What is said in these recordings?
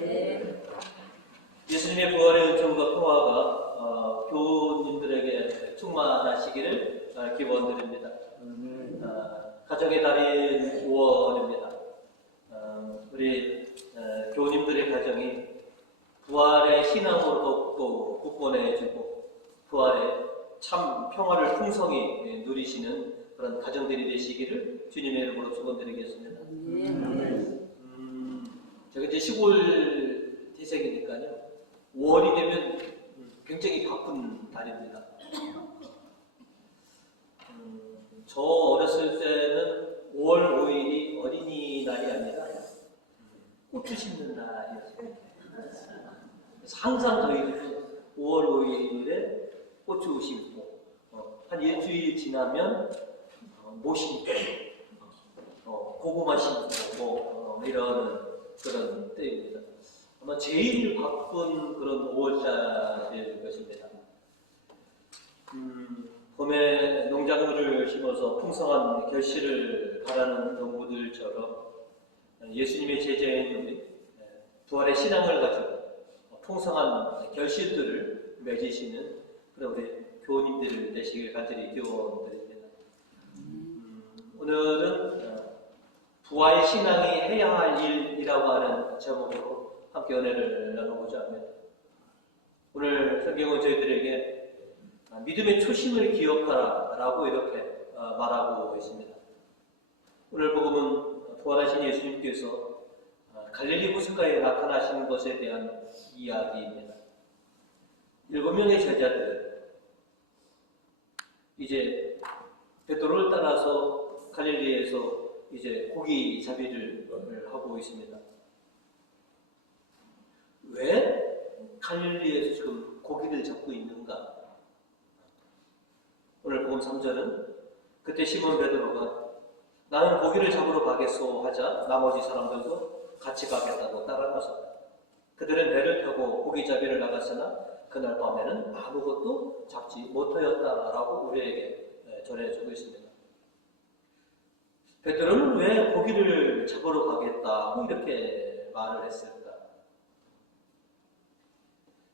네. 예수님의 부활의 은총과 평화가 교우님들에게 충만하시기를 기원드립니다. 가정의 달인 5월입니다. 우리 교우님들의 가정이 부활의 신앙으로 더욱더 굳건해지고 부활의 참 평화를 풍성히 누리시는 그런 가정들이 되시기를 주님의 이름으로 축원드리겠습니다. 제가 이제 시골 태생이니까요. 5월이 되면 굉장히 바쁜 달입니다. 저 어렸을 때는 5월 5일이 어린이날이 아니라 꽃을 심는 날이었어요. 그래서 항상 저희들은 5월 5일에 꽃을 심고 한 일주일 지나면 모 심고 고구마 심고 이런 그런 때입니다. 아마 제일 바쁜 그런 5월달일 것입니다. 봄에 농작물을 심어서 풍성한 결실을 바라는 농부들처럼 예수님의 제자인 우리 부활의 신앙을 가지고 풍성한 결실들을 맺으시는 그런 우리 교우님들 되시길 간절히 기원드립니다. 오늘은 부활의 신앙이 해야 할 일이라고 하는 제목으로 함께 은혜를 나누고자 합니다. 오늘 성경은 저희들에게 믿음의 초심을 기억하라 라고 이렇게 말하고 있습니다. 오늘 복음은 부활하신 예수님께서 갈릴리 호숫가에 나타나시는 것에 대한 이야기입니다. 7명의 제자들 이제 베드로를 따라서 갈릴리에서 이제 고기 잡이를 하고 있습니다. 왜 갈릴리에서 지금 고기를 잡고 있는가? 오늘 복음 3절은 그때 시몬 베드로가 나는 고기를 잡으러 가겠소 하자 나머지 사람들도 같이 가겠다고 따라 나섰다. 그들은 배를 타고 고기 잡이를 나갔으나 그날 밤에는 아무것도 잡지 못하였다라고 우리에게 전해주고 있습니다. 베드로는 왜 고기를 잡으러 가겠다고 이렇게 말을 했을까?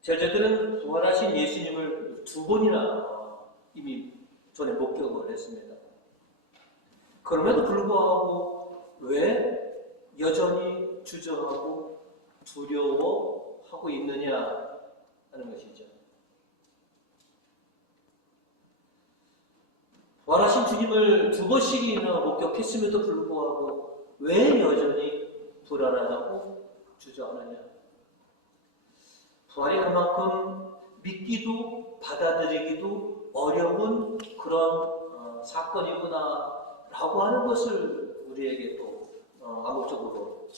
제자들은 부활하신 예수님을 2번이나 이미 전에 목격을 했습니다. 그럼에도 불구하고 왜 여전히 주저하고 두려워하고 있느냐 하는 것이죠. 부활하신 주님을 2번씩이나 목격했음에도 불구하고 왜 여전히 불안하고 주저하느냐. 부활이 그만큼 믿기도 받아들이기도 어려운 그런 사건이구나 라고 하는 것을 우리에게 또 암묵적으로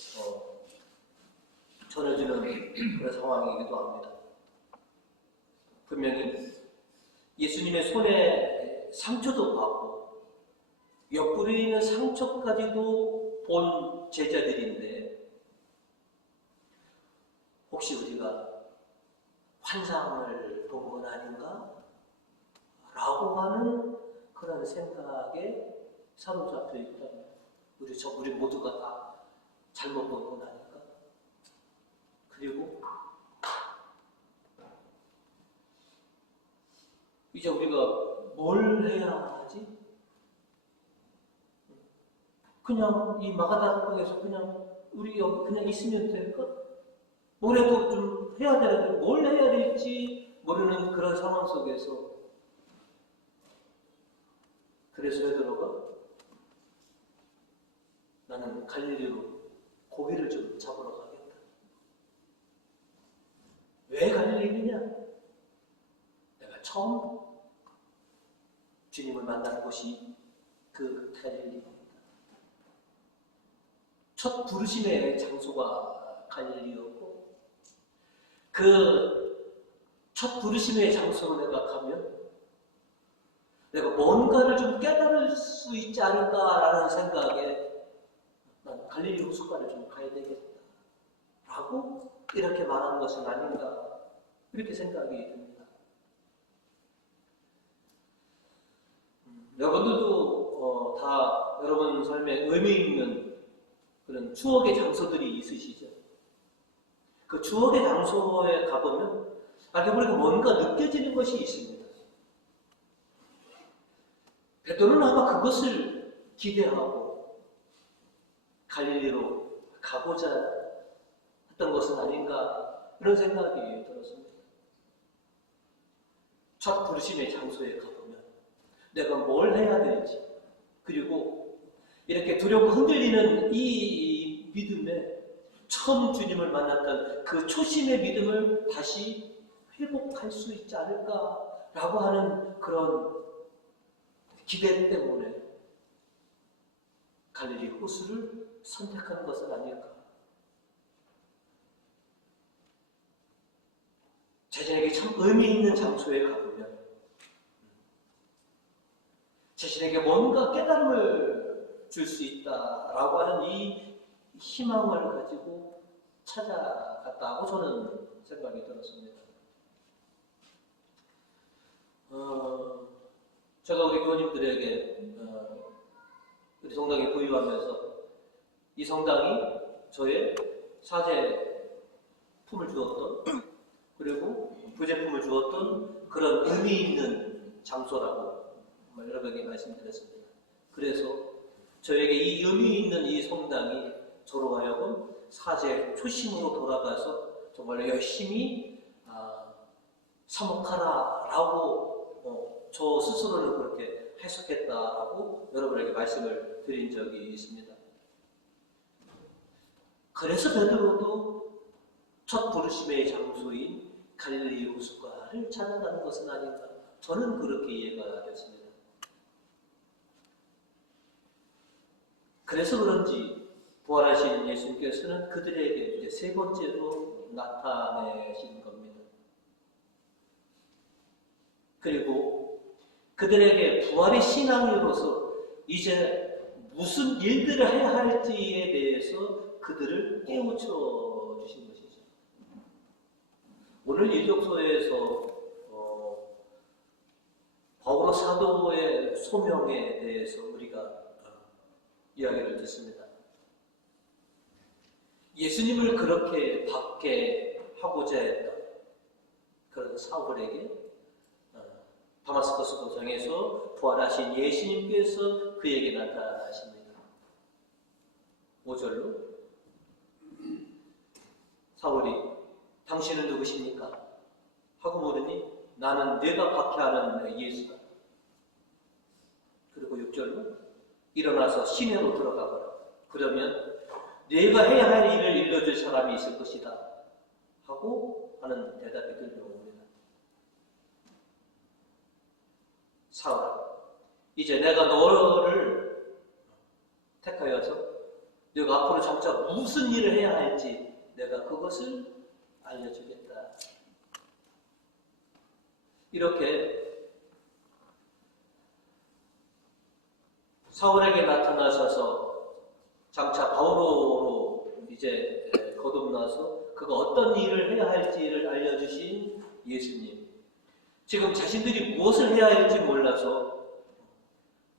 전해주는 그런 상황이기도 합니다. 분명히 예수님의 손에 상처도 받고 옆구리에 있는 상처까지도 본 제자들인데 혹시 우리가 환상을 본 건 아닌가? 라고 하는 그런 생각에 사로잡혀 있다면 우리 모두가 다 잘못 본 건 아닌가? 그리고 이제 우리가 뭘 해야 하지? 그냥 이 마가다라 땅에서 그냥 우리 여기 그냥 있으면 될까? 뭐라도 좀 해야 되는데 뭘 해야 될지 모르는 그런 상황 속에서 그래서 베드로가 나는 갈릴리로 고기를 좀 잡으러 가겠다. 왜 갈릴리냐? 내가 처음 주님을 만난 곳이 그 갈릴리입니다. 첫 부르심의 장소가 갈릴리였고 그 첫 부르심의 장소로 내가 가면 내가 뭔가를 좀 깨달을 수 있지 않을까라는 생각에 난 갈릴리 호숫가를 좀 가야 되겠다 라고 이렇게 말하는 것은 아닌가 이렇게 생각이 듭니다. 여러분들도 다 여러분 삶에 의미 있는 그런 추억의 장소들이 있으시죠? 그 추억의 장소에 가보면 알게 모르게 뭔가 느껴지는 것이 있습니다. 베드로는 아마 그것을 기대하고 갈릴리로 가고자 했던 것은 아닌가, 이런 생각이 들었습니다. 첫 부르심의 장소에 가보면 내가 뭘 해야 될지, 그리고 이렇게 두렵고 흔들리는 이 믿음에 처음 주님을 만났던 그 초심의 믿음을 다시 회복할 수 있지 않을까라고 하는 그런 기대 때문에 갈릴리 호수를 선택한 것은 아닐까. 자신에게 참 의미 있는 장소에 가보면 자신에게 뭔가 깨달음을 줄 수 있다라고 하는 이 희망을 가지고 찾아갔다고 저는 생각이 들었습니다. 제가 우리 교우님들에게 우리 성당에 보유하면서 이 성당이 저의 사제 품을 주었던, 그리고 부제품을 주었던 그런 의미 있는 장소라고 여러분에게 말씀드렸습니다. 그래서 저에게 이 의미 있는 이 성당이 저로 하여금 사제 초심으로 돌아가서 정말 열심히 사목하라라고 저 스스로는 그렇게 해석했다라고 여러분에게 말씀을 드린 적이 있습니다. 그래서 베드로도 첫 부르심의 장소인 갈릴리 호숫가를 찾아가는 것은 아닌가, 저는 그렇게 이해가 됐습니다. 그래서 그런지 부활하신 예수님께서는 그들에게 이제 세 번째로 나타내신 겁니다. 그리고 그들에게 부활의 신앙으로서 이제 무슨 일들을 해야 할지에 대해서 그들을 깨우쳐 주신 것이죠. 오늘 일족소에서 바울로 사도의 소명에 대해서 우리가 이야기를 듣습니다. 예수님을 그렇게 받게 하고자 했던 그런 사울에게 다마스커스 도상에서 부활하신 예수님께서 그에게 나타나십니다. 5절로 사울이 당신은 누구십니까? 하고 물으니 나는 네가 박해하는 예수다. 그리고 6절로 일어나서 시내로 들어가거라. 그러면 네가 해야 할 일을 일러줄 사람이 있을 것이다. 하고 하는 대답이 들려옵니다. 사울아, 이제 내가 너를 택하여서 네가 앞으로 장차 무슨 일을 해야 할지 내가 그것을 알려주겠다. 이렇게 사울에게 나타나셔서 장차 바울로 이제 거듭나서 그가 어떤 일을 해야 할지를 알려주신 예수님. 지금 자신들이 무엇을 해야 할지 몰라서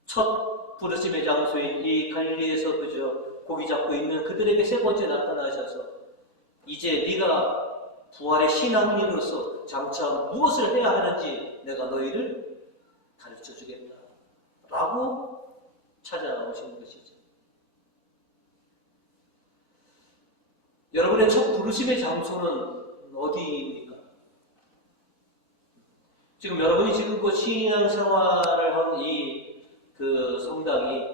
첫 부르심의 장소인 이 갈릴리에서 그저 고기 잡고 있는 그들에게 세 번째 나타나셔서 이제 네가 부활의 신앙인으로서 장차 무엇을 해야 하는지 내가 너희를 가르쳐 주겠다 라고 찾아오시는 것이죠. 여러분의 첫 부르심의 장소는 어디입니까? 지금 여러분이 지금껏 신앙생활을 한 이 그 성당이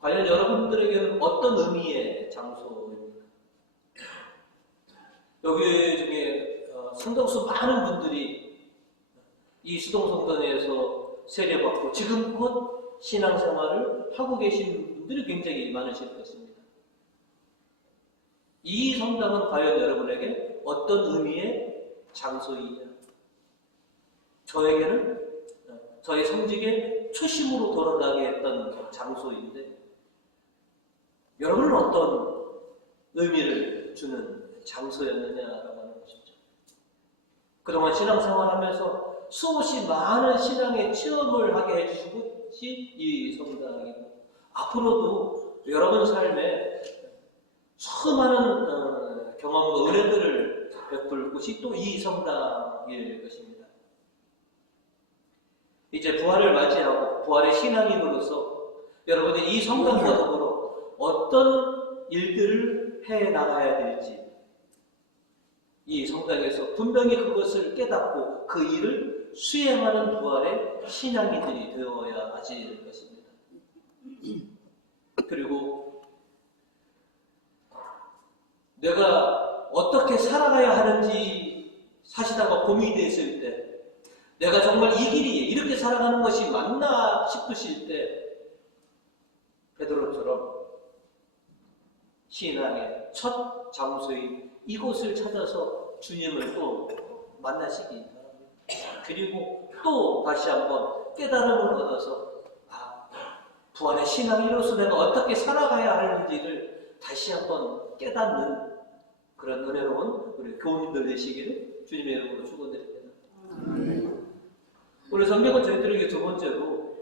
과연 여러분들에게는 어떤 의미의 장소입니까? 여기 중에 상당수 많은 분들이 이 수동성당에서 세례받고 지금껏 신앙생활을 하고 계신 분들이 굉장히 많으실 것입니다. 이 성당은 과연 여러분에게 어떤 의미의 장소이냐? 저에게는 저의 성직의 초심으로 돌아가게 했던 장소인데 여러분은 어떤 의미를 주는 장소였느냐라고 하는 것이죠. 그동안 신앙생활하면서 수없이 많은 신앙의 체험을 하게 해주신 것이 이 성당이고 앞으로도 여러분 삶에 수많은 경험과 은혜들을 베풀 곳이 또 이 성당일 것입니다. 이제 부활을 맞이하고 부활의 신앙인으로서 여러분이 이 성당과 더불어 어떤 일들을 해 나가야 될지 이 성당에서 분명히 그것을 깨닫고 그 일을 수행하는 부활의 신앙인들이 되어야 하실 것입니다. 그리고 내가 어떻게 살아가야 하는지 사시다가 고민이 됐을 때 내가 정말 이 길이 이렇게 살아가는 것이 맞나 싶으실 때 베드로처럼 신앙의 첫 장소인 이곳을 찾아서 주님을 또 만나시기 바랍니다. 그리고 또 다시 한번 깨달음을 얻어서 부활의 신앙인으로서 내가 어떻게 살아가야 하는지를 다시 한번 깨닫는 그런 은혜로운 우리 교우님들 되시기를 주님의 이름으로 축원드립니다. 오늘 성경은 저희들에게 두 번째로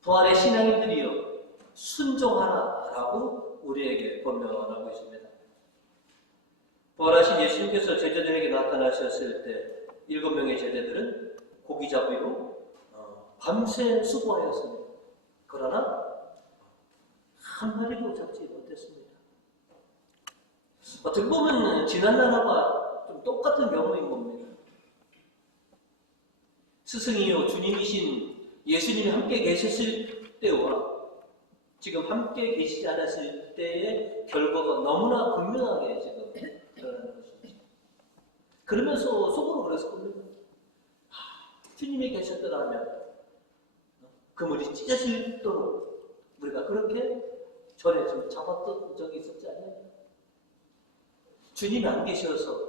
부활의 신앙인들이여 순종하라라고 우리에게 권면하고 있습니다. 부활하신 예수님께서 제자들에게 나타나셨을 때 7명의 제자들은 고기 잡기로 밤새 수고하였습니다. 그러나 한 마리도 잡지 못했습니다. 어떻게 보면 지난날과 좀 똑같은 경우인 겁니다. 스승이요 주님이신 예수님이 함께 계셨을 때와 지금 함께 계시지 않았을 때의 결과가 너무나 극명하게 지금 드러나는 것입니다. 그러면서 속으로 그랬을 겁니다. 주님이 계셨더라면 그물이 찢어질도록 우리가 그렇게 전에 좀 잡았던 적이 있었지 않나요? 주님이 안 계셔서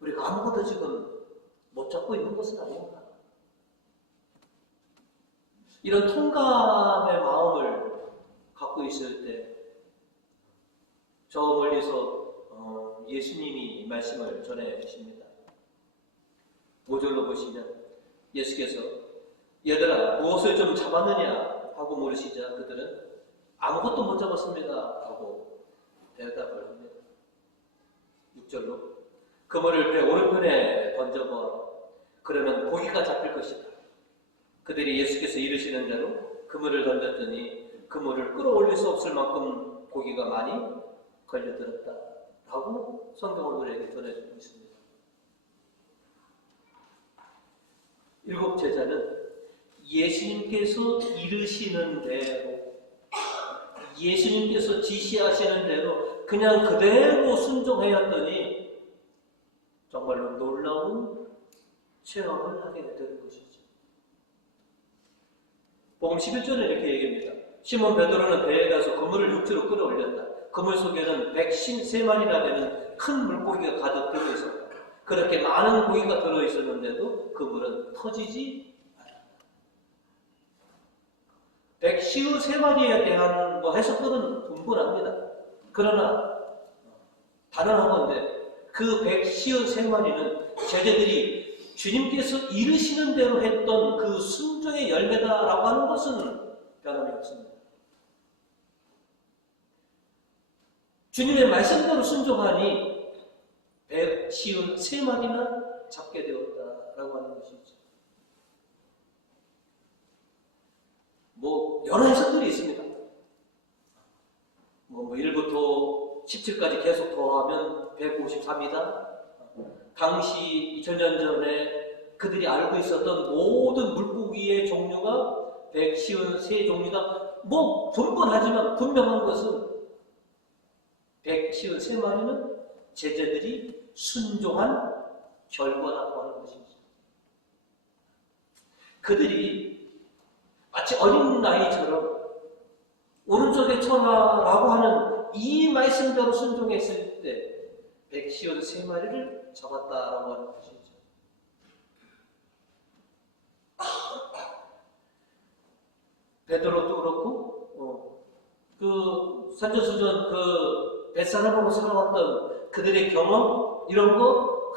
우리가 아무것도 지금 못 잡고 있는 것은 아닌가. 이런 통감의 마음을 갖고 있을 때 저 멀리서 예수님이 말씀을 전해 주십니다. 5절로 보시면 예수께서 얘들아 무엇을 좀 잡았느냐 하고 물으시자 그들은 아무것도 못 잡았습니다 하고 대답을 합니다. 6절로 그물을 배 오른편에 던져보아라. 그러면 고기가 잡힐 것이다. 그들이 예수께서 이르시는 대로 그물을 던졌더니 그물을 끌어올릴 수 없을 만큼 고기가 많이 걸려들었다 라고 성경을 우리에게 전해주고 있습니다. 7 제자는 예수님께서 이르시는 대로 예수님께서 지시하시는 대로 그냥 그대로 순종하였더니 정말로 놀라운 체험을 하게 되는 것이죠. 복음 11절에 이렇게 얘기합니다. 시몬 베드로는 배에 가서 그물을 육지로 끌어올렸다. 그물 속에는 153마리나 되는 큰 물고기가 가득 들어있었다. 그렇게 많은 고기가 들어있었는데도 그물은 터지지 않았다. 153마리에 대한 해석들은 분분합니다. 그러나 단언하건대 그 153마리는 제자들이 주님께서 이르시는 대로 했던 그 순종의 열매다라고 하는 것은 변함이 없습니다. 주님의 말씀대로 순종하니 153마리나 잡게 되었다라고 하는 것이죠. 여러 해석들이 있습니다. 1부터 17까지 계속 더하면 153이다. 당시 2000년 전에 그들이 알고 있었던 모든 물고기의 종류가 153종류다. 분분하지만 분명한 것은 153마리는 제자들이 순종한 결과라고 하는 것입니다. 그들이 마치 어린 나이처럼 오른쪽에 쳐라라고 하는 이 말씀대로 순종했을 때 153마리를 잡았다라고 하는 것이죠. 베드로도 그렇고 그 산전수전 그 벳사람으로 살아왔던 그들의 경험 이런 거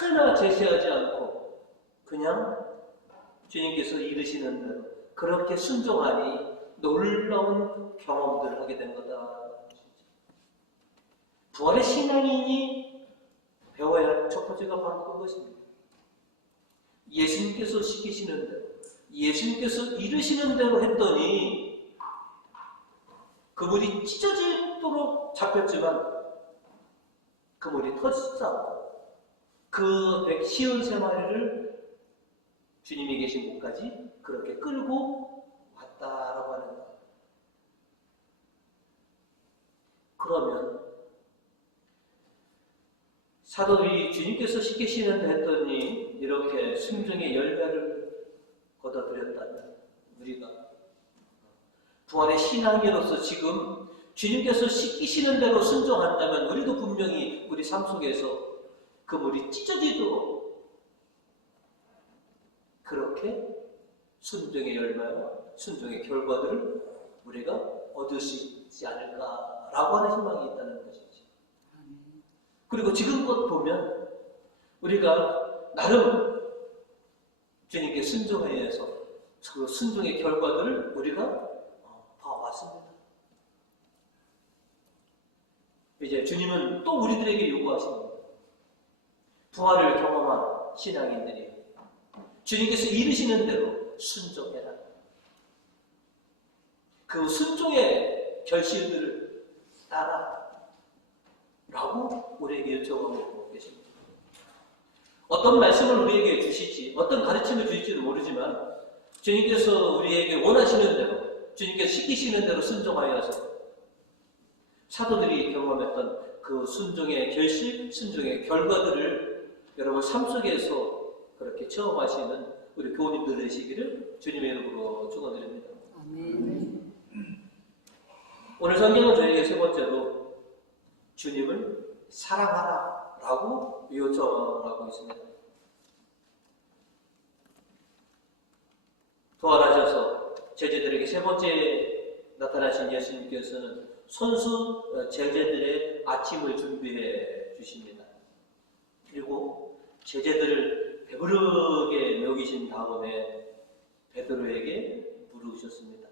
하나 제시하지 않고 그냥 주님께서 이르시는 대로 그렇게 순종하니 놀라운 경험들을 하게 된 거다. 부활의 신앙인이 배워야 할 첫 번째가 바로 그것입니다. 예수님께서 시키시는 대로, 예수님께서 이르시는 대로 했더니 그물이 찢어지도록 잡혔지만 그물이 터지지 않고 그 153마리를 주님이 계신 곳까지 그렇게 끌고 왔다라고 하는 거예요. 그러면 사도들이 주님께서 시키시는데 했더니 이렇게 순종의 열매를 거둬들였다면 우리가 부활의 신앙인으로서 지금 주님께서 시키시는 대로 순종한다면 우리도 분명히 우리 삶 속에서 그물이 찢어지도록 그렇게 순종의 열매와 순종의 결과들을 우리가 얻을 수 있지 않을까라고 하는 희망이 있다는 것이죠. 그리고 지금껏 보면 우리가 나름 주님께 순종에 의해서 그 순종의 결과들을 우리가 봐왔습니다. 이제 주님은 또 우리들에게 요구하십니다. 부활을 경험한 신앙인들이 주님께서 이르시는 대로 순종해라. 그 순종의 결실들을 따라 라고 우리에게 요청하고 계십니다. 어떤 말씀을 우리에게 주실지, 어떤 가르침을 주실지는 모르지만 주님께서 우리에게 원하시는 대로, 주님께서 시키시는 대로 순종하여서 사도들이 경험했던 그 순종의 결실, 순종의 결과들을 여러분 삶 속에서 그렇게 체험하시는 우리 교우님들 되시기를 주님의 이름으로 축원드립니다. 아멘. 오늘 성경은 저에게 세 번째로 주님을 사랑하라 라고 요청하고 있습니다. 부활하셔서 제자들에게 세 번째 나타나신 예수님께서는 손수 제자들의 아침을 준비해 주십니다. 그리고 제자들을 배부르게 먹이신 다음에 베드로에게 물으셨습니다.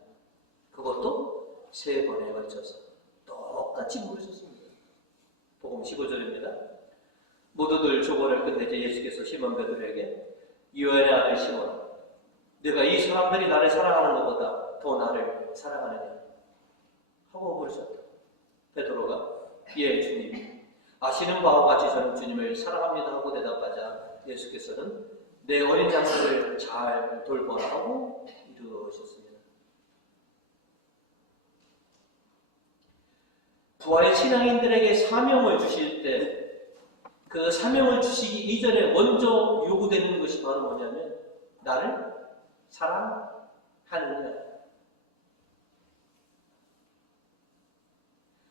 그것도 3번에 걸쳐서 똑같이 물으셨습니다. 복음 15절입니다. 모두들 조번을 끝내자 예수께서 시몬 베드로에게 요한의 아들 시몬, 내가 이 사람들이 나를 사랑하는 것보다 더 나를 사랑하느냐 하고 물으셨다. 베드로가 예 주님, 아시는 바와 같이 저는 주님을 사랑합니다 하고 대답하자 예수께서는 내 어린 양들을 잘 돌보라 하고 이르셨습니다. 부활의 신앙인들에게 사명을 주실 때 그 사명을 주시기 이전에 먼저 요구되는 것이 바로 뭐냐면 나를 사랑하느냐.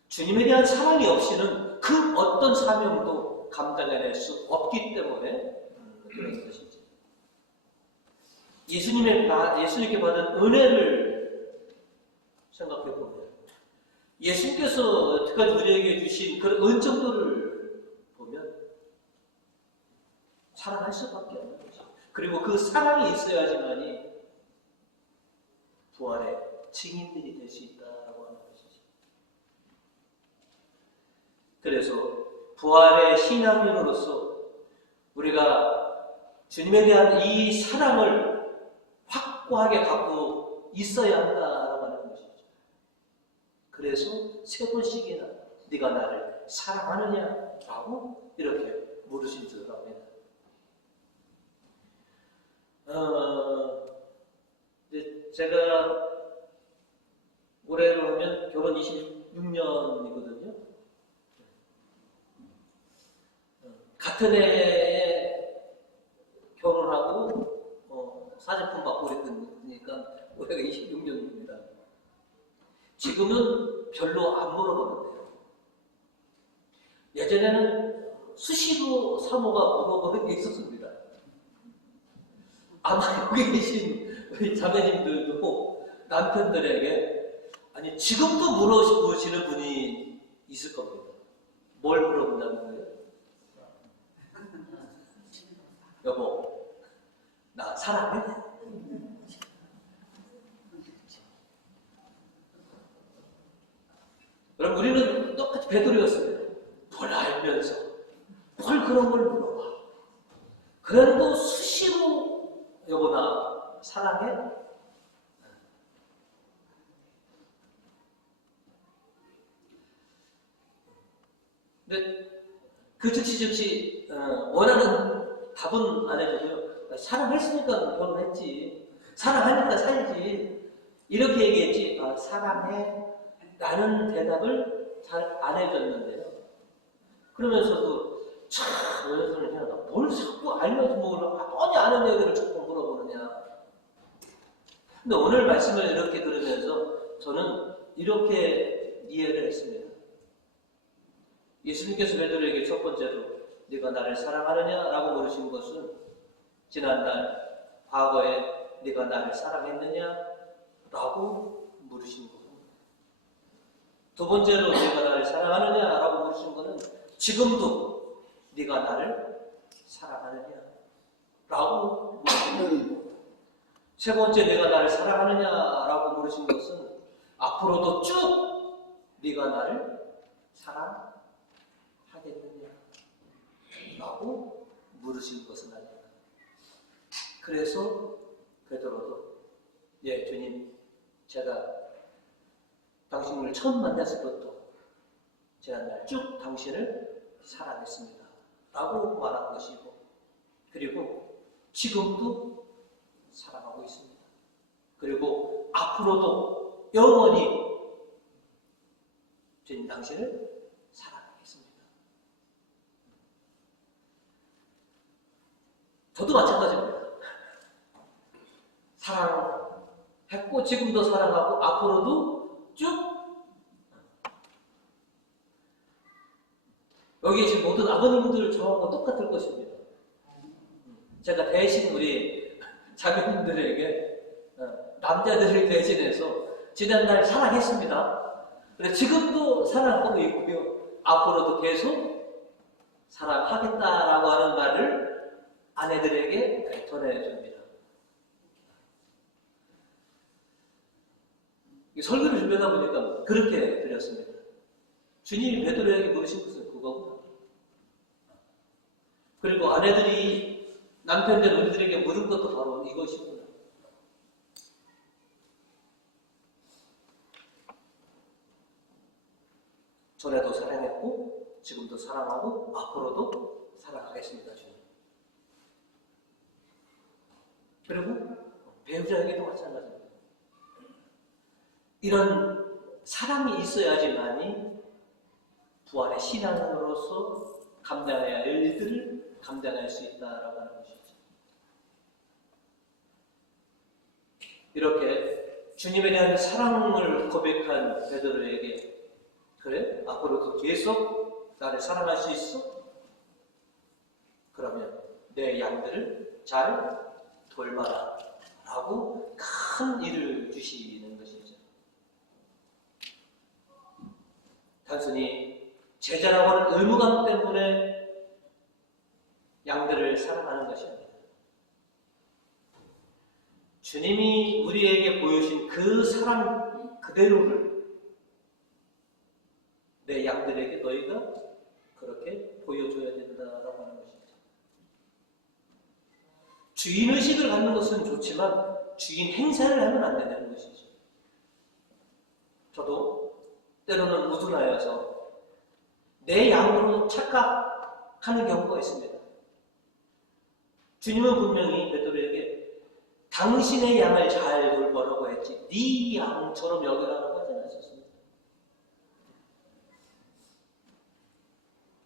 주님에 대한 사랑이 없이는 그 어떤 사명도 감당해낼 수 없기 때문에 그런 것이죠. 예수님께 받은 은혜를 생각해 보면 예수님께서 여태까지 우리에게 주신 그런 은총들을 보면 사랑할 수밖에 없는 거죠. 그리고 그 사랑이 있어야지만이 부활의 증인들이 될 수 있다고 하는 것이죠. 그래서 부활의 신앙인으로서 우리가 주님에 대한 이 사랑을 확고하게 갖고 있어야 한다라고 하는 것이죠. 그래서 3번씩이나 네가 나를 사랑하느냐라고 이렇게 물으신 줄 압니다. 제가 올해로 하면 결혼 26년이거든요. 같은 해에 결혼하고 사제품 받고 그랬으니까 올해가 26년입니다. 지금은 별로 안 물어보는데요. 예전에는 수시로 사모가 물어보는 게 있었습니다. 아마 여기 계신 우리 자매님들도 남편들에게 아니 지금도 물어보시는 분이 있을 겁니다. 뭘 물어본다는 거예요? 여보, 나 사랑해? 그럼 우리는 똑같이 베드로였습니다. 알면서 뭘 그런 걸 물어봐. 그래도 수시로 여보나 사랑해? 근데 그 즉시 원하는 답은 안 해줘도요. 사랑했으니까 결혼했지. 사랑하니까 살지. 이렇게 얘기했지. 아, 사랑해. 라는 대답을 잘 안 해줬는데요. 그러면서도 참 여자들은 희한하다. 뭘 자꾸 알면서 뻔히 아는 얘기를 자꾸 물어보느냐. 근데 오늘 말씀을 이렇게 들으면서 저는 이렇게 이해를 했습니다. 예수님께서 베드로에게 첫 번째로 네가 나를 사랑하느냐라고 물으신 것은 지난날 과거에 네가 나를 사랑했느냐라고 물으신 거고, 두 번째로 네가 나를 사랑하느냐라고 물으신 것은 지금도 네가 나를 사랑하느냐라고 물으신 거고, 세 번째 내가 나를 사랑하느냐라고 물으신 것은 앞으로도 쭉 네가 나를 사랑하겠느냐라고 물으신 것은 아니야. 그래서 베드로도 예 주님, 제가 당신을 처음 만났을 때부터 지난날 쭉 당신을 사랑했습니다 라고 말한 것이고, 그리고 지금도 사랑하고 있습니다. 그리고 앞으로도 영원히 주님 당신을 사랑하겠습니다. 저도 마찬가지입니다. 사랑했고 지금도 사랑하고 앞으로도 쭉. 여기 계신 모든 아버님들 저하고 똑같을 것입니다. 제가 대신 우리 자매님들에게 남자들을 대신해서 지난날 사랑했습니다. 근데 지금도 사랑하고 있고요. 앞으로도 계속 사랑하겠다라고 하는 말을 아내들에게 전해줍니다. 설교를 준비하다 보니까 그렇게 드렸습니다. 주님이 베드로에게 물으신 것은 그거구나. 그리고 아내들이 남편들 우리들에게 물은 것도 바로 이것이구나. 전에도 사랑했고 지금도 사랑하고 앞으로도 사랑하겠습니다, 주님. 그리고 배우자에게도 마찬가지입니다. 이런 사랑이 있어야지만이 부활의 신앙으로서 감당해야 할 일들을 감당할 수 있다라고 하는 것이죠. 이렇게 주님에 대한 사랑을 고백한 베드로에게 그래? 앞으로도 계속 나를 사랑할 수 있어? 그러면 내 양들을 잘 돌봐라 라고 큰 일을 주시는 것이죠. 단순히 제자라고 하는 의무감 때문에 양들을 사랑하는 것이 아닙니다. 주님이 우리에게 보여주신 그 사랑 그대로를 내 양들에게 너희가 그렇게 보여줘야 된다라고 하는 것입니다. 주인의식을 갖는 것은 좋지만 주인 행사를 하면 안 된다는 것이죠. 저도 때로는 우둔하여서 내 양으로 착각하는 경우가 있습니다. 주님은 분명히 베드로에게 당신의 양을 잘 돌보라고 했지 네 양처럼 여기라고 하지 않았습니다.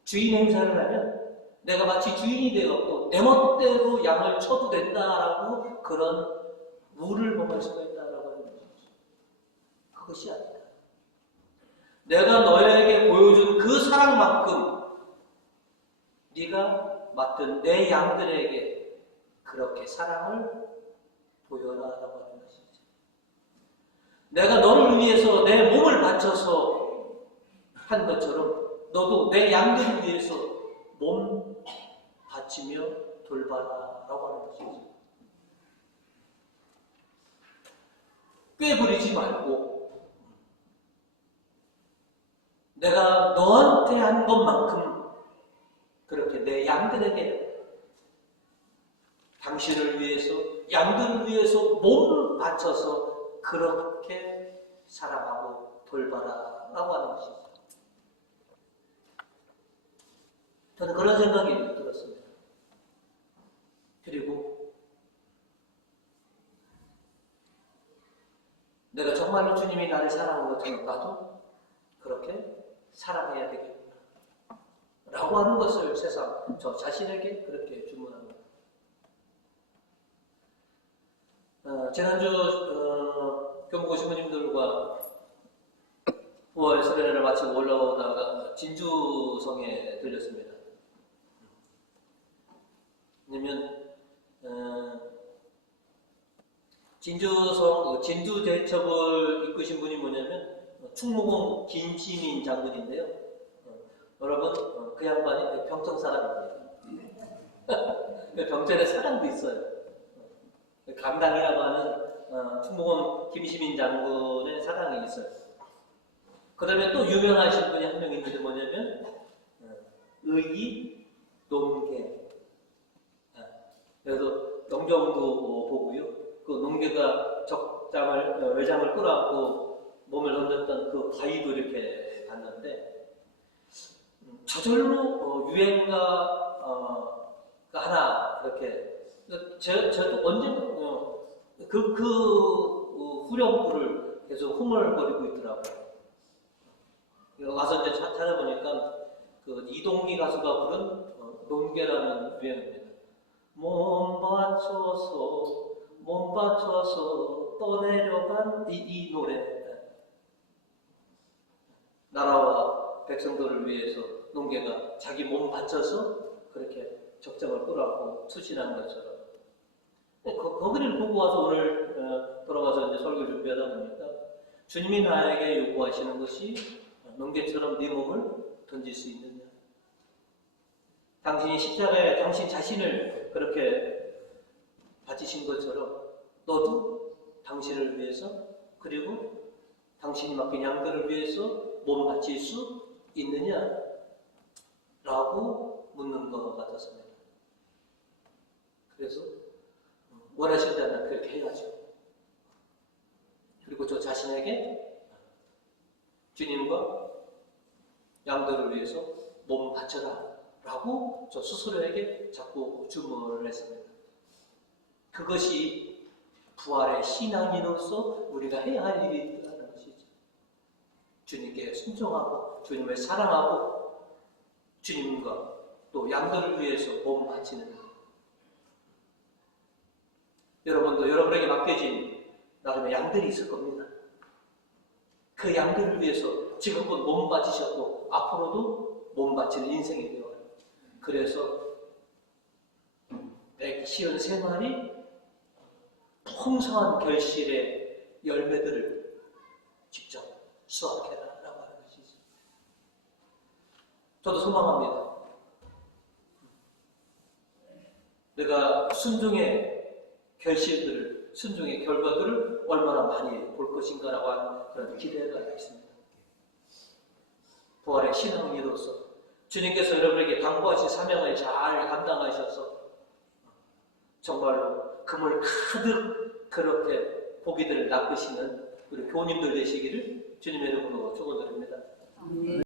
주인 행사를 하면 내가 마치 주인이 되었고 내 멋대로 양을 쳐도 된다라고 그런 무를 범할 수가 있다라고 하는 것이죠. 그것이 아니다. 내가 너에게 보여준 그 사랑만큼 네가 맡은 내 양들에게 그렇게 사랑을 보여라라고 하는 것이죠. 내가 너를 위해서 내 몸을 바쳐서 한 것처럼 너도 내 양들을 위해서 몸 바치며 돌봐라라고 하는 것이죠. 꾀부리지 말고 내가 너한테 한 것만큼 내 양들에게 당신을 위해서, 양들을 위해서 몸을 바쳐서 그렇게 사랑하고 돌봐라 라고 하는 것이죠. 저는 그런 생각이 들었습니다. 그리고 내가 정말로 주님이 나를 사랑하는 것처럼 나도 그렇게 사랑해야 되겠구나 라고 하는 것을 세상 저 자신에게 그렇게 주문합니다. 지난주 교무고 신부님들과 부활 수련회를 마치고 올라오다가 진주성에 들렸습니다. 왜냐면 진주 대첩을 이끄신 분이 뭐냐면 충무공 김시민 장군인데요. 여러분 그 양반이 병청 사람입니다. 병천에 사랑도 있어요. 강당이라고 하는 충무공 김시민 장군의 사랑이 있어요. 그 다음에 또 유명하신 분이 한 명 있는데 뭐냐면 의기 논계. 그래서 농경도 보고요. 그 농계가 외장을 끌어안고 몸을 던졌던 그 바위도 이렇게 봤는데 저절로 유행가 하나 이렇게 저도 언제 그 후렴구를 계속 흥얼거리고 있더라고요. 와서 이제 찾아보니까 그 이동기 가수가 부른 논계라는 유행입니다. 몸 바쳐서 떠내려간 이 노래. 나라와 백성들을 위해서 농계가 자기 몸 바쳐서 그렇게 적정을 끌어안고 투신한 것처럼. 거기를 보고 와서 오늘 돌아와서 이제 설교를 준비하다 보니까 주님이 나에게 요구하시는 것이 농계처럼 네 몸을 던질 수 있느냐. 당신이 십자가에 당신 자신을 그렇게 바치신 것처럼 너도 당신을 위해서 그리고 당신이 맡긴 양들을 위해서 몸 바칠 수 있느냐? 라고 묻는 것 같았습니다. 그래서 원하신다면 그렇게 해야죠. 그리고 저 자신에게 주님과 양들을 위해서 몸 바쳐라 라고 저 스스로에게 자꾸 주문을 했습니다. 그것이 부활의 신앙인으로서 우리가 해야 할 일이라는 것이죠. 주님께 순종하고 주님을 사랑하고 주님과 또 양들을 위해서 몸 바치는 것. 여러분도 여러분에게 맡겨진 나름의 양들이 있을 겁니다. 그 양들을 위해서 지금껏 몸 바치셨고 앞으로도 몸 바치는 인생이 되어요. 그래서 153마리 풍성한 결실의 열매들을 직접 수확해라라고 하는 것이죠. 저도 소망합니다. 내가 순종의 결실들을, 순종의 결과들을 얼마나 많이 볼 것인가라고 하는 그런 기대가 있습니다. 부활의 신앙인으로서 주님께서 여러분에게 당부하신 사명을 잘 감당하셔서 정말로 그물 가득 그렇게 고기들을 낚으시는 우리 교우님들 되시기를 주님의 이름으로 축원드립니다.